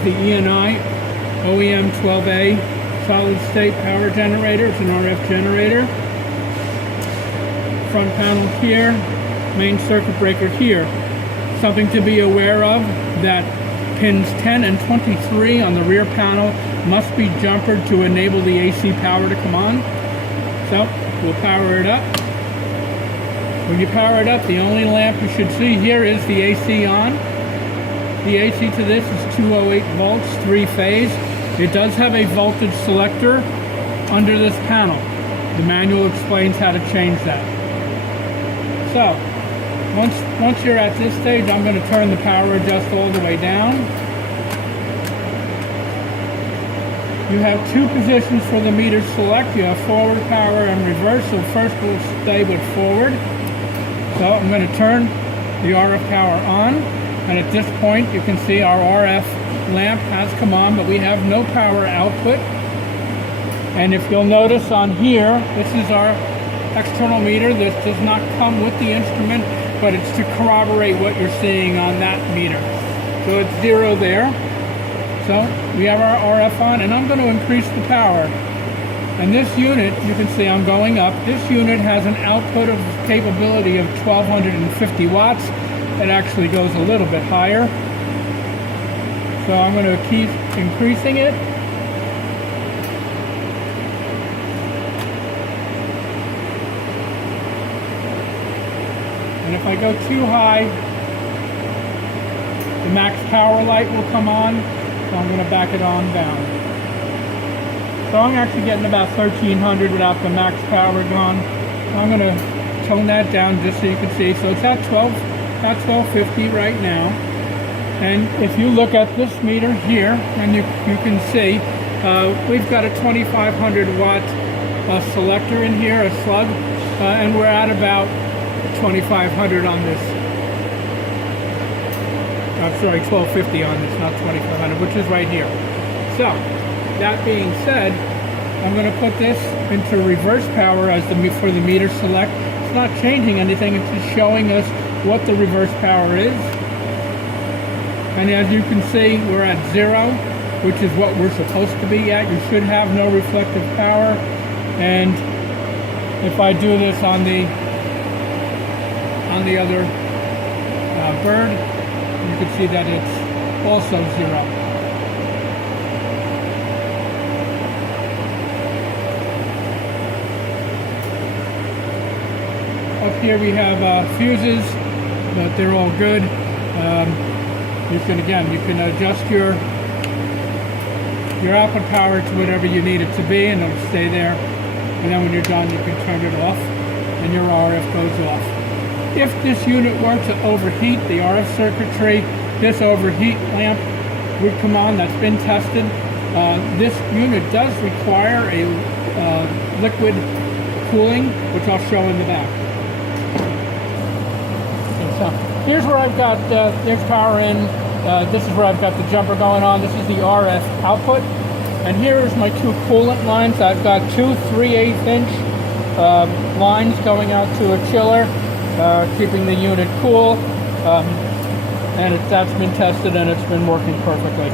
is the ENI OEM-12A solid-state power generator. It's an RF generator. Front panel here, main circuit breaker here. Something to be aware of, that pins 10 and 23 on the rear panel must be jumpered to enable the AC power to come on. So we'll power it up. When you power it up, the only lamp you should see here is the AC on. The AC to this is 208 volts, 3-phase. It does have a voltage selector under this panel. The manual explains how to change that. So, once you're at this stage, I'm going to turn the power adjust all the way down. You have two positions for the meter select. You have forward power and reverse. So first we'll stay with forward. So I'm going to turn the RF power on. And at this point, you can see our RF lamp has come on, but we have no power output. And if you'll notice on here, this is our external meter. This does not come with the instrument, but it's to corroborate what you're seeing on that meter. So it's 0 there. So we have our RF on, and I'm going to increase the power. And this unit, you can see I'm going up. This unit has an output of capability of 1250 watts. It actually goes a little bit higher. So I'm going to keep increasing it. And if I go too high, the max power light will come on. So I'm going to back it on down. So I'm actually getting about 1300 without the max power gone. So I'm going to tone that down just so you can see. So it's at 1250 right now. And if you look at this meter here, and you can see, we've got a 2500 watt selector in here, a slug, and we're at about 2500 on this. I'm sorry, 1250 on this, not 2500, which is right here. So, that being said, I'm going to put this into reverse power as for the meter select. It's not changing anything, it's just showing us what the reverse power is. And as you can see, we're at 0, which is what we're supposed to be at. You should have no reflective power. And if I do this on the other bird, you can see that it's also 0. Up here we have fuses, but they're all good. You can adjust your output power to whatever you need it to be, and it'll stay there. And then when you're done, you can turn it off, and your RF goes off. If this unit were to overheat the RF circuitry, this overheat lamp would come on. That's been tested. This unit does require a liquid cooling, which I'll show in the back. Okay, so here's where I've got, there's power in. This is where I've got the jumper going on. This is the RF output. And here's my two coolant lines. I've got two 3/8 inch lines going out to a chiller, keeping the unit cool. And that's been tested and it's been working perfectly.